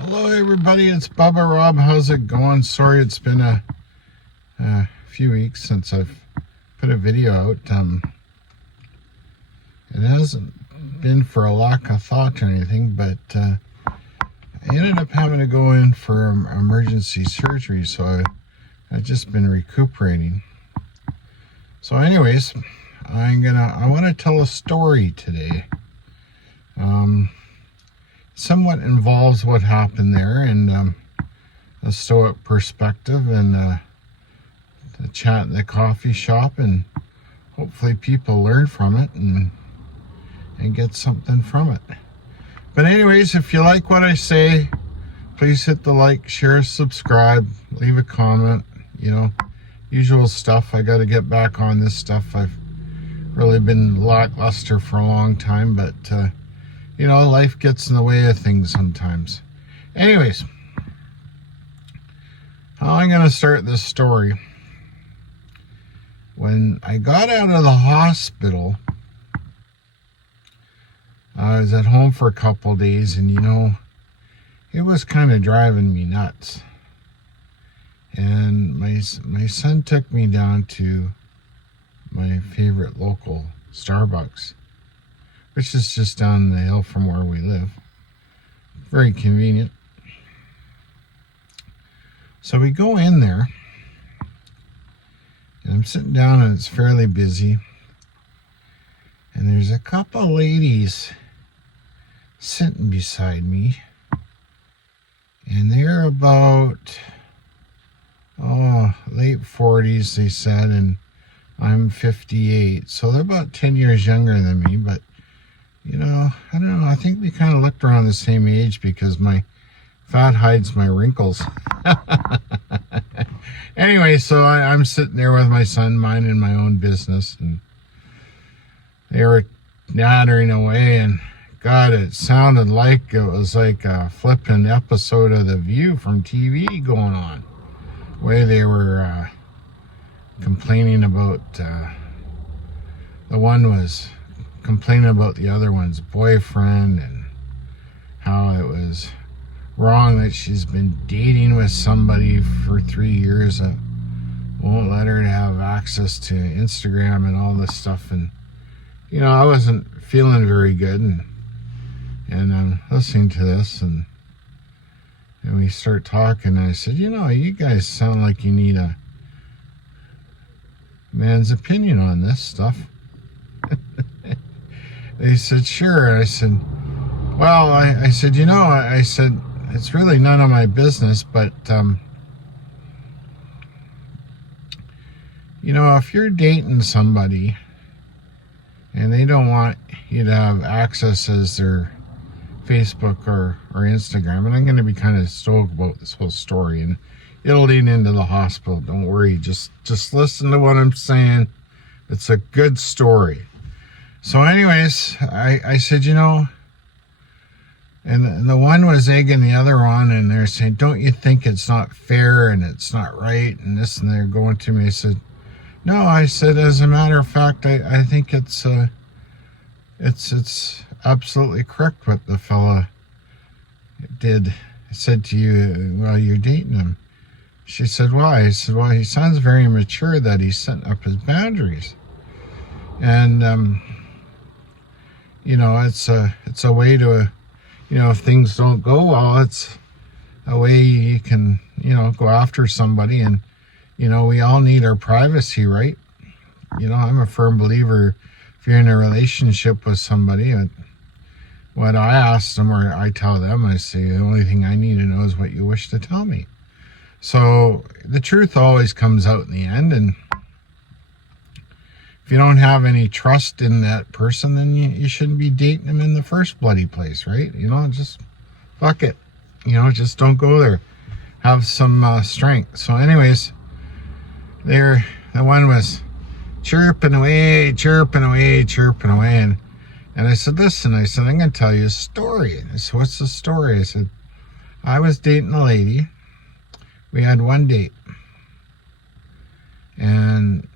Hello everybody, it's Bubba Rob. How's it going? Sorry it's been a few weeks since I've put a video out. It hasn't been for a lack of thought or anything, but I ended up having to go in for emergency surgery, so I've just been recuperating. So anyways, I want to tell a story today. Somewhat involves what happened there, and a stoic perspective, and the chat in the coffee shop, and hopefully people learn from it and get something from it. But anyways, if you like what I say, please hit the like, share, subscribe, leave a comment, usual stuff. I got to get back on this stuff. I've really been lackluster for a long time, but life gets in the way of things sometimes. Anyways, how I'm going to start this story. When I got out of the hospital, I was at home for a couple days, and it was kind of driving me nuts. And my son took me down to my favorite local Starbucks, which is just down the hill from where we live. Very convenient. So we go in there, and I'm sitting down, and it's fairly busy. And there's a couple ladies sitting beside me, and they're about, late 40s, they said, and I'm 58. So they're about 10 years younger than me, but I don't know. I think we kind of looked around the same age because my fat hides my wrinkles. Anyway, so I'm sitting there with my son, minding my own business, and they were nattering away, and God, it sounded like it was like a flipping episode of The View from TV going on, where they were complaining about, the one was complaining about the other one's boyfriend and how it was wrong that she's been dating with somebody for 3 years that won't let her have access to Instagram and all this stuff. And I wasn't feeling very good, and I'm listening to this, and we start talking. And I said, you guys sound like you need a man's opinion on this stuff. They said, sure. I said, well, I said, I said, it's really none of my business, but, if you're dating somebody and they don't want you to have access as their Facebook or Instagram, and I'm going to be kind of stoked about this whole story, and it'll lead into the hospital. Don't worry. Just listen to what I'm saying. It's a good story. So anyways, I said, and the one was egging the other on, and they're saying, don't you think it's not fair and it's not right and this, and they're going to me. I said, no, I said, as a matter of fact, I think it's absolutely correct what the fella did. I said to you, well, you're dating him. She said, why? I said, well, he sounds very mature that he's setting up his boundaries. And, it's a way to, if things don't go well, it's a way you can, go after somebody. And, we all need our privacy, right? I'm a firm believer, if you're in a relationship with somebody, what I ask them, or I tell them, I say, the only thing I need to know is what you wish to tell me. So the truth always comes out in the end, and if you don't have any trust in that person, then you shouldn't be dating them in the first bloody place, right? Just fuck it. Just don't go there. Have some strength. So anyways, the one was chirping away, and I said, listen, I'm going to tell you a story. And I said, what's the story? I said, I was dating a lady. We had one date. And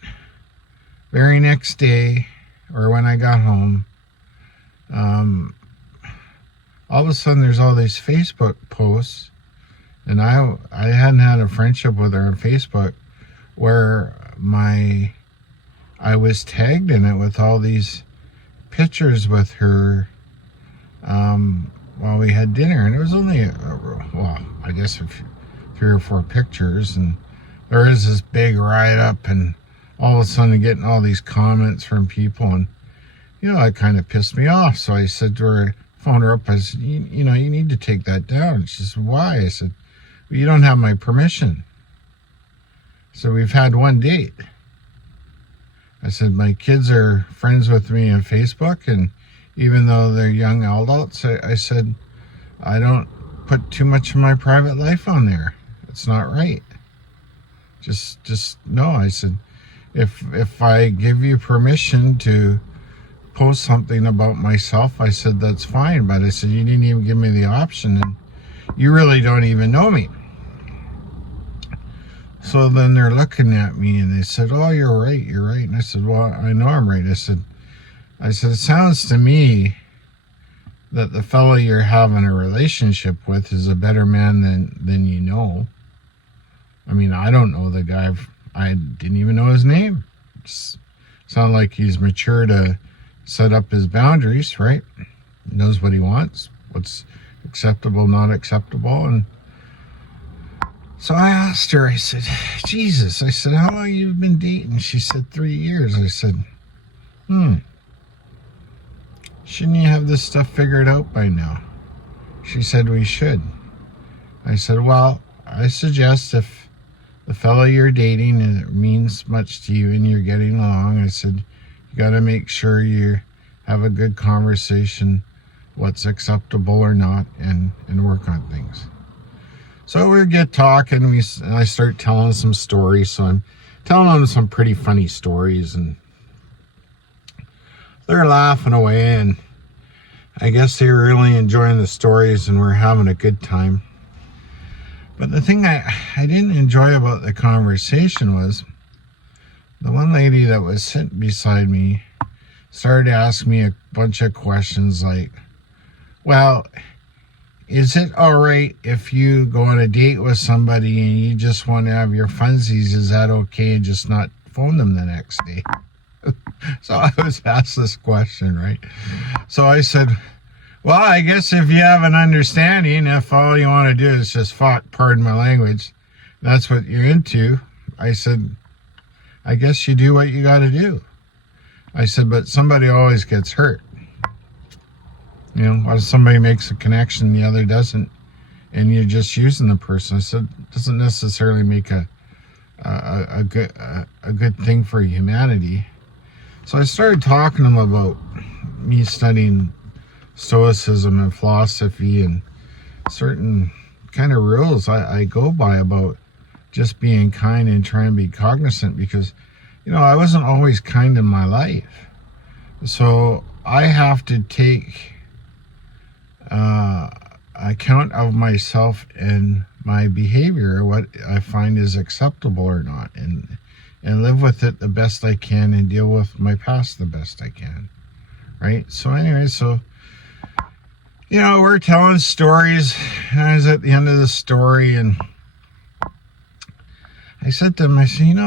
very next day, or when I got home, all of a sudden there's all these Facebook posts, and I hadn't had a friendship with her on Facebook where I was tagged in it with all these pictures with her while we had dinner, and it was only I guess a few, 3 or 4 pictures, and there is this big write-up, and all of a sudden getting all these comments from people, and it kind of pissed me off. So I said to her, phoned her up, I said, you need to take that down. She said, why? I said, well, you don't have my permission. So we've had one date. I said, my kids are friends with me on Facebook, and even though they're young adults, I said, I don't put too much of my private life on there. It's not right. Just no. I said, if I give you permission to post something about myself, I said, that's fine. But I said, you didn't even give me the option, and you really don't even know me. So then they're looking at me and they said, oh, you're right. And I said, well, I know I'm right. I said, it sounds to me that the fellow you're having a relationship with is a better man than you know. I mean, I don't know the guy. I didn't even know his name. Sound like he's mature to set up his boundaries, right? Knows what he wants, what's acceptable, not acceptable. And so I asked her, I said, Jesus, I said, how long you been dating? She said, 3 years. I said, shouldn't you have this stuff figured out by now? She said, we should. I said, well, I suggest if the fellow you're dating and it means much to you and you're getting along, I said, you got to make sure you have a good conversation, what's acceptable or not, and work on things. So we get talking, and I start telling some stories. So I'm telling them some pretty funny stories, and they're laughing away, and I guess they were really enjoying the stories, and we're having a good time. But the thing I didn't enjoy about the conversation was the one lady that was sitting beside me started asking me a bunch of questions like, well, is it all right if you go on a date with somebody and you just want to have your funsies? Is that okay, and just not phone them the next day? So I was asked this question, right? So I said, well, I guess if you have an understanding, if all you want to do is just fuck, pardon my language, that's what you're into. I said, I guess you do what you got to do. I said, but somebody always gets hurt. What if somebody makes a connection, the other doesn't, and you're just using the person? I said, it doesn't necessarily make a good thing for humanity. So I started talking to them about me studying Stoicism and philosophy and certain kind of rules I go by about just being kind and trying to be cognizant, because, I wasn't always kind in my life. So I have to take account of myself and my behavior, what I find is acceptable or not, and live with it the best I can and deal with my past the best I can, right? So anyway, we're telling stories, and I was at the end of the story, and I said to him, I said,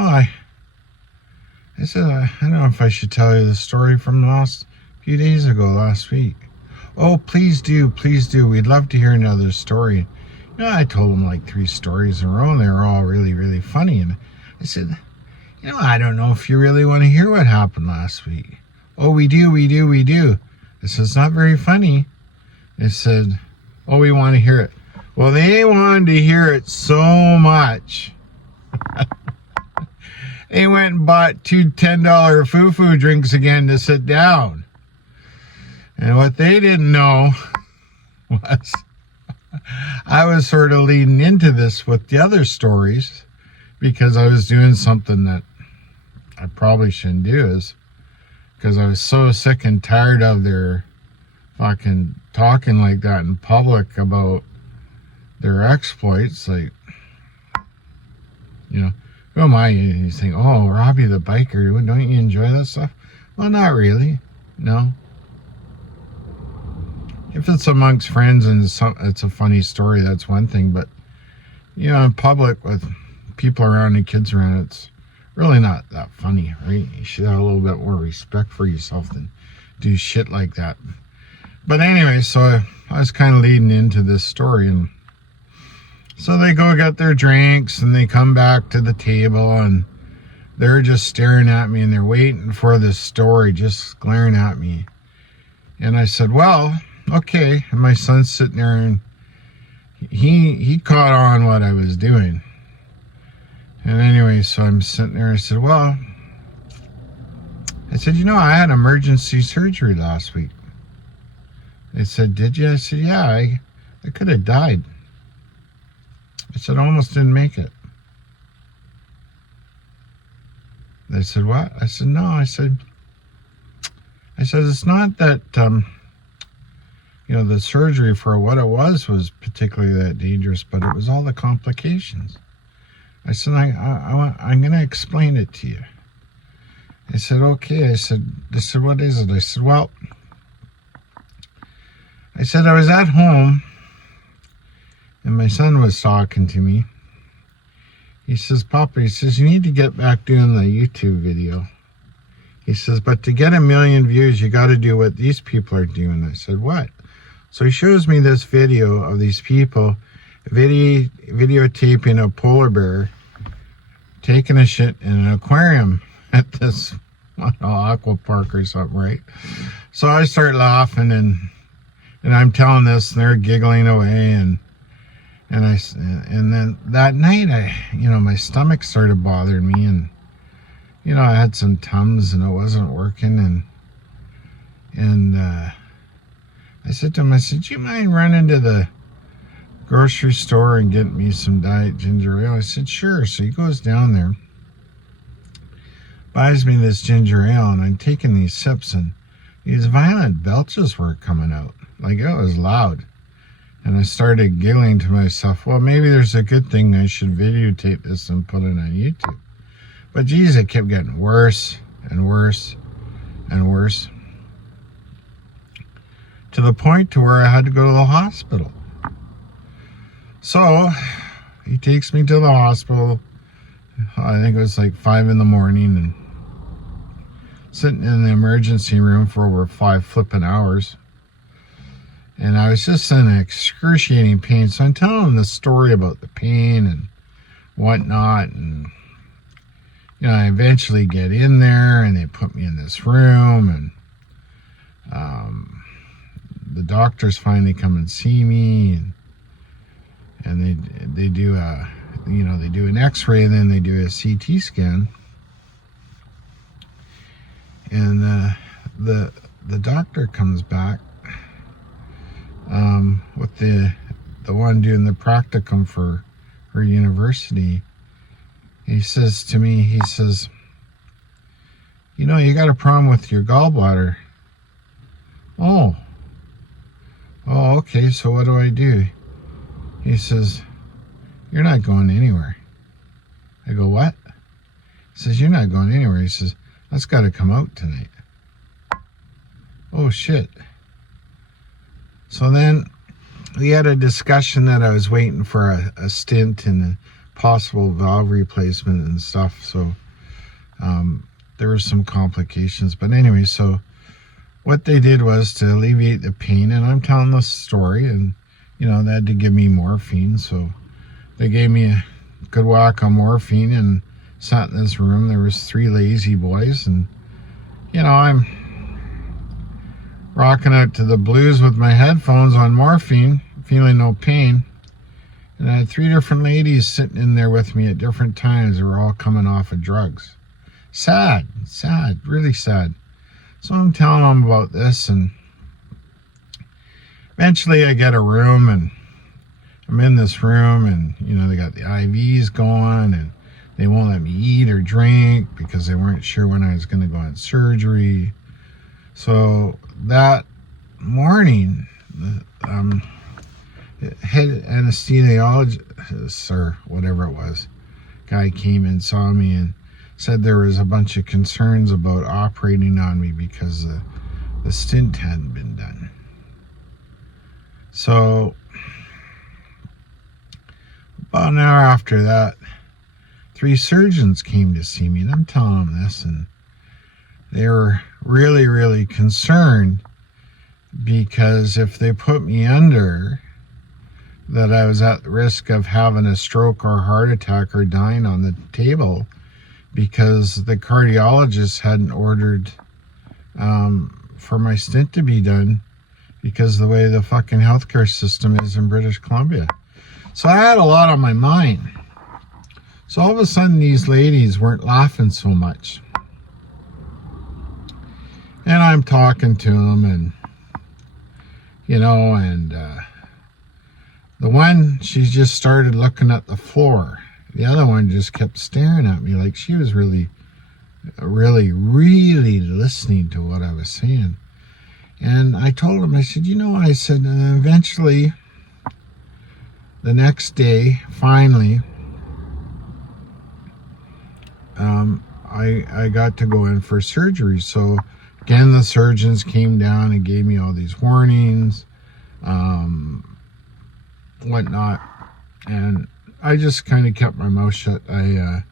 I don't know if I should tell you the story from the last few days ago, last week. Oh, please do. We'd love to hear another story. I told him like 3 stories in a row, and they were all really, really funny. And I said, I don't know if you really want to hear what happened last week. Oh, we do. I said, it's not very funny. They said, oh, we want to hear it. Well, they wanted to hear it so much. They went and bought 2 $10 foo-foo drinks again to sit down. And what they didn't know was I was sort of leading into this with the other stories, because I was doing something that I probably shouldn't do, is because I was so sick and tired of their fucking talking like that in public about their exploits. Like, who am I? You think, oh, Robbie the biker, don't you enjoy that stuff? Well, not really. No. if it's amongst friends and it's a funny story, that's one thing. But, in public with people around and kids around, it's really not that funny, right? You should have a little bit more respect for yourself than do shit like that. But anyway, so I was kind of leading into this story, and so they go get their drinks and they come back to the table and they're just staring at me and they're waiting for this story, just glaring at me. And I said, well, okay. And my son's sitting there and he caught on what I was doing. And anyway, so I'm sitting there. I said, well, I had emergency surgery last week. They said, did you? I said, yeah, I could have died. I said, I almost didn't make it. They said, what? I said, no. I said, it's not that, the surgery for what it was particularly that dangerous, but it was all the complications. I said, I'm going to explain it to you. I said, okay. I said, what is it? I said, well, I was at home and my son was talking to me. He says, Papa, you need to get back doing the YouTube video. He says, but to get 1 million views, you got to do what these people are doing. I said, what? So he shows me this video of these people videotaping a polar bear taking a shit in an aquarium at this aqua park or something, right? So I start laughing and I'm telling this and they're giggling away and then that night my stomach started bothering me and I had some Tums and it wasn't working and I said to him, do you mind running to the grocery store and getting me some diet ginger ale? I said, sure. So he goes down there, buys me this ginger ale, and I'm taking these sips and these violent belches were coming out. Like it was loud. And I started giggling to myself, well, maybe there's a good thing I should videotape this and put it on YouTube. But geez, it kept getting worse and worse and worse. To the point to where I had to go to the hospital. So he takes me to the hospital. I think it was like 5 a.m. and sitting in the emergency room for over 5 flipping hours. And I was just in excruciating pain. So I'm telling him the story about the pain and whatnot. And, I eventually get in there and they put me in this room. And the doctors finally come and see me. And they do they do an x-ray and then they do a CT scan. And the doctor comes back with the one doing the practicum for her university. He says to me, you got a problem with your gallbladder. Oh, okay, so what do I do? He says, you're not going anywhere. I go, what? He says, you're not going anywhere. He says, that's got to come out tonight. Oh, shit. So then we had a discussion that I was waiting for a stint and a possible valve replacement and stuff. So there were some complications. But anyway, so what they did was to alleviate the pain. And I'm telling this story. And, they had to give me morphine. So they gave me a good whack on morphine and sat in this room. There was 3 lazy boys. And, I'm rocking out to the blues with my headphones on morphine, feeling no pain. And I had 3 different ladies sitting in there with me at different times. They were all coming off of drugs. Sad, really sad. So I'm telling them about this, and eventually I get a room, and I'm in this room, and, they got the IVs going, and they won't let me eat or drink because they weren't sure when I was going to go on surgery. So that morning, the head anesthesiologist or whatever it was, guy came and saw me and said there was a bunch of concerns about operating on me because the stint hadn't been done. So about an hour after that, 3 surgeons came to see me, and I'm telling them this, and they were really, really concerned because if they put me under, that I was at risk of having a stroke or heart attack or dying on the table, because the cardiologist hadn't ordered for my stint to be done because of the way the fucking healthcare system is in British Columbia. So I had a lot on my mind. So all of a sudden these ladies weren't laughing so much. And I'm talking to them, and the one, she just started looking at the floor. The other one just kept staring at me like she was really, really, really listening to what I was saying. And I told him, I said, I said, eventually, the next day, finally, I got to go in for surgery. So again, the surgeons came down and gave me all these warnings, whatnot, and I just kind of kept my mouth shut. I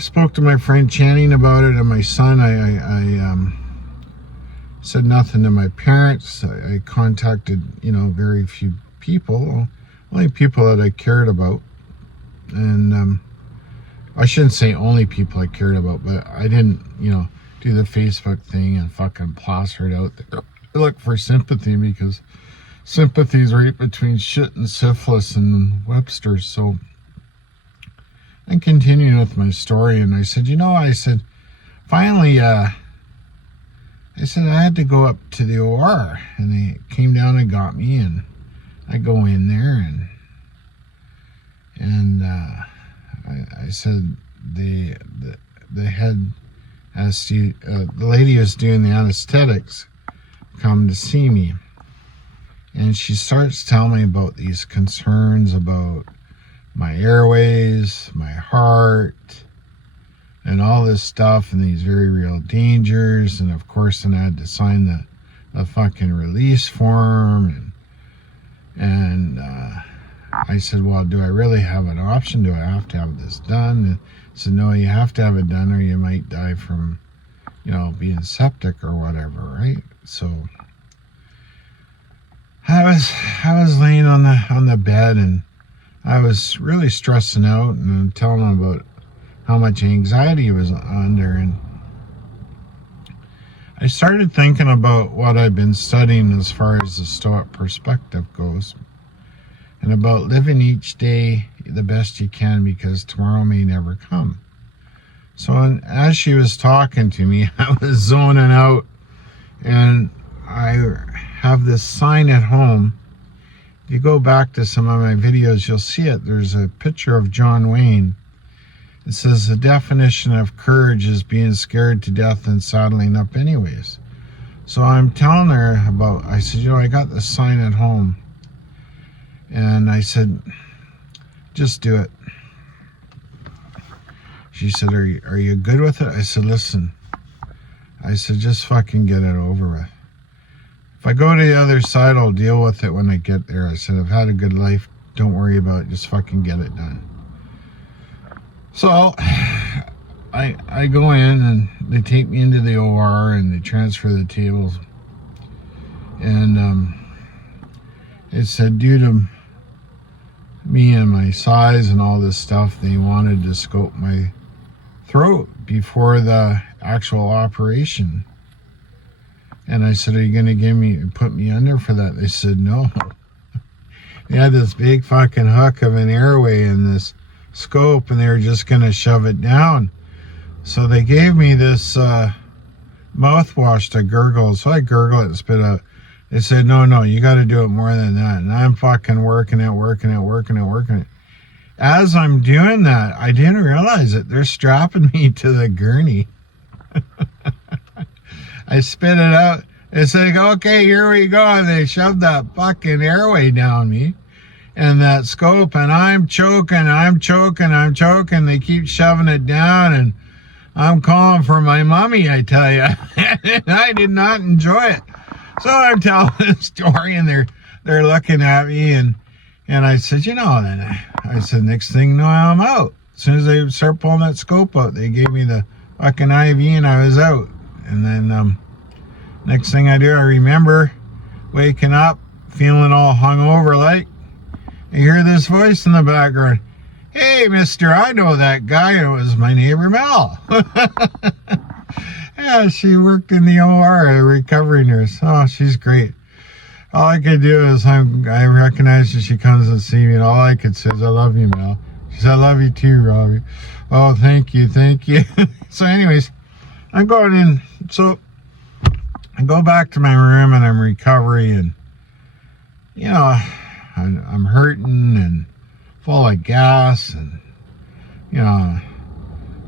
spoke to my friend Channing about it, and my son. I said nothing to my parents. I contacted, very few people, only people that I cared about, and I shouldn't say only people I cared about, but I didn't, do the Facebook thing and fucking plaster it out there. I look for sympathy because sympathy's right between shit and syphilis and Webster. So I continued with my story, and I said, finally, I had to go up to the OR, and they came down and got me, and I go in there, and I said the head, the lady who's doing the anesthetics, come to see me, and she starts telling me about these concerns about my airways, my heart, and all this stuff, and these very real dangers. And of course, then I had to sign the fucking release form, and I said, well, do I really have an option? Do I have to have this done? And I said, no, you have to have it done, or you might die from, being septic or whatever, right? So I was laying on the bed, and I was really stressing out, and I'm telling them about how much anxiety I was under, and I started thinking about what I've been studying as far as the Stoic perspective goes, and about living each day the best you can because tomorrow may never come. So as she was talking to me, I was zoning out, and I have this sign at home. If you go back to some of my videos, you'll see it. There's a picture of John Wayne. It says, the definition of courage is being scared to death and saddling up anyways. So I'm telling her about, I said, I got this sign at home. And I said, just do it. She said, are you good with it? I said, listen. I said, just fucking get it over with. If I go to the other side, I'll deal with it when I get there. I said, I've had a good life. Don't worry about it. Just fucking get it done. So I go in, and they take me into the OR, and they transfer the tables. And it said, due to me and my size and all this stuff, they wanted to scope my throat before the actual operation. And I said, are you going to put me under for that? They said, no. They had this big fucking hook of an airway in this scope, and they were just going to shove it down. So they gave me this mouthwash to gurgle. So I gurgle it and spit out. They said, no, you got to do it more than that. And I'm fucking working it. As I'm doing that, I didn't realize it. They're strapping me to the gurney. I spit it out. They said, okay, here we go. And they shoved that fucking airway down me and that scope. And I'm choking. They keep shoving it down. And I'm calling for my mommy, I tell you. I did not enjoy it. So I'm telling the story, and they're looking at me, and I said, then I said, next thing you know, I'm out. As soon as they start pulling that scope out, they gave me the fucking IV, and I was out. And then next thing I do, I remember waking up, feeling all hungover, like, I hear this voice in the background. Hey, mister, I know that guy. And it was my neighbor Mel. Yeah, she worked in the OR, a recovery nurse. Oh, she's great. All I could do is I recognize that she comes and see me, and all I could say is, I love you, Mel. She said, I love you too, Robbie. Oh, thank you. So anyways, I'm going in. So I go back to my room, and I'm recovering, and, I'm hurting and full of gas, and,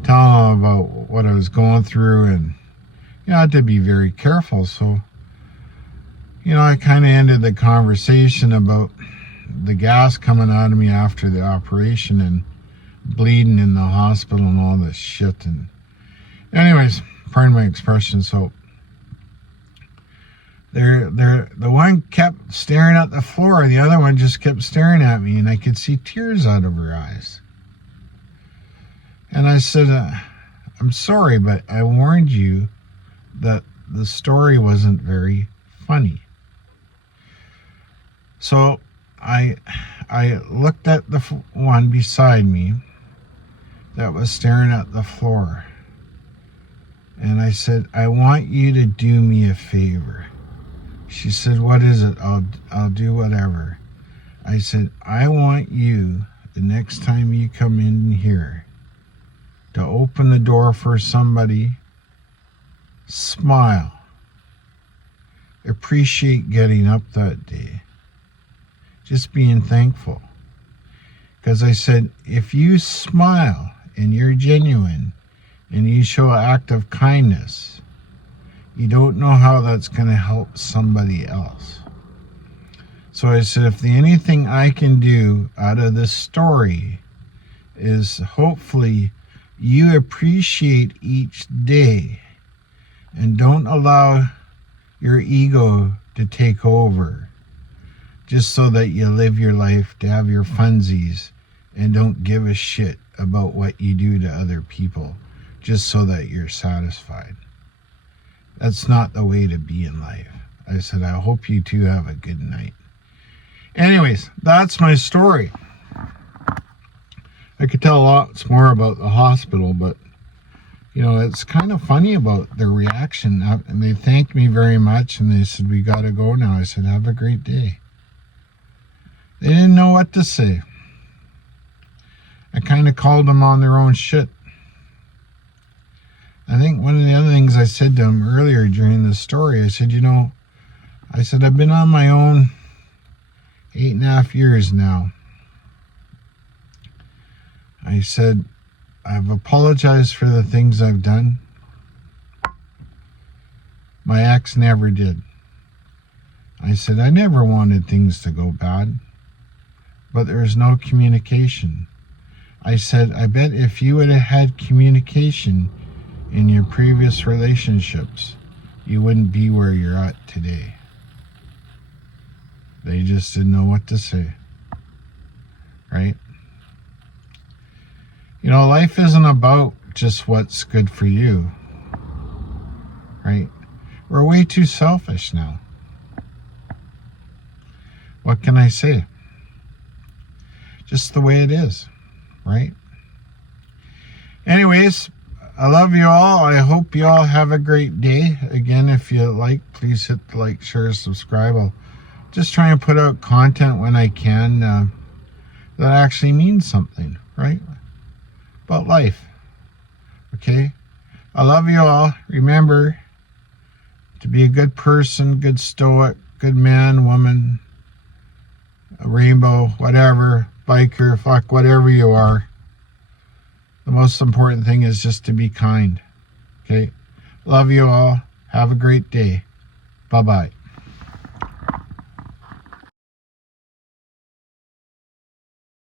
telling them about what I was going through, and, I had to be very careful. So, I kind of ended the conversation about the gas coming out of me after the operation and bleeding in the hospital and all this shit. And anyways, pardon my expression. So the one kept staring at the floor, the other one just kept staring at me, and I could see tears out of her eyes. And I said, I'm sorry, but I warned you that the story wasn't very funny. So I looked at the one beside me that was staring at the floor, and I said, I want you to do me a favor. She said, what is it? I'll do whatever. I said, I want you, the next time you come in here, to open the door for somebody, smile, appreciate getting up that day, just being thankful. Because I said, if you smile and you're genuine and you show an act of kindness, you don't know how that's going to help somebody else. So I said, if the anything I can do out of this story is hopefully you appreciate each day and don't allow your ego to take over just so that you live your life to have your funsies and don't give a shit about what you do to other people just so that you're satisfied. That's not the way to be in life. I said, I hope you two have a good night. Anyways, that's my story. I could tell lots more about the hospital, but, it's kind of funny about their reaction. And they thanked me very much, and they said, we got to go now. I said, have a great day. They didn't know what to say. I kind of called them on their own shit. I think one of the other things I said to them earlier during the story, I said, I've been on my own 8.5 years now. I said, I've apologized for the things I've done. My ex never did. I said, I never wanted things to go bad, but there's no communication. I said, I bet if you would have had communication in your previous relationships, you wouldn't be where you're at today. They just didn't know what to say. Right? Life isn't about just what's good for you. Right? We're way too selfish now. What can I say? Just the way it is. Right? Anyways, I love you all. I hope you all have a great day. Again, if you like, please hit the like, share, subscribe. I'll just try and put out content when I can that actually means something, right? About life. Okay? I love you all. Remember to be a good person, good stoic, good man, woman, a rainbow, whatever, biker, fuck, whatever you are. The most important thing is just to be kind. Okay? Love you all. Have a great day. Bye-bye.